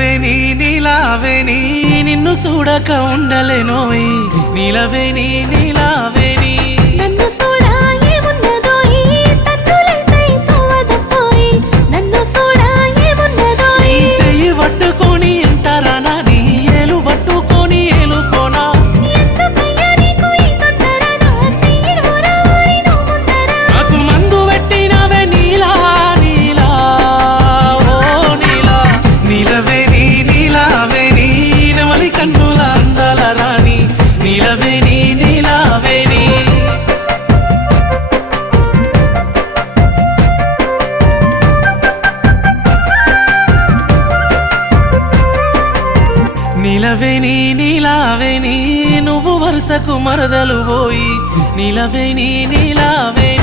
నీలవేణి నీలావేణి నిన్ను చూడక ఉండలేనోయ్ నీలవేణి నీలావేణి నన్ను చూడా ఏమున్నదోయ్ తన్నులైతే తోవదపోయ్ నన్ను చూడా ఏమున్నదోయ్ నీ చెయ్యి పట్టుకొని ఎంతరానా నీ ఏలు పట్టుకొని ఏలుకోనా ఎందుకయ్యా నీకు ఈ తొందర నా సీడు ఊరవారి నువ్వు ముందర నాకు మందు పెట్టినవే నీలా నీలా ఓ నీలా నీలవేణి నీలావేణి నెమలి కన్నుల అందాల రాణి నీలవేణి నీలావేణి నీలవేణి నీలావేణి నువ్వు వరుసకు మరదలు పోయి నీలవేణి నీలావేణి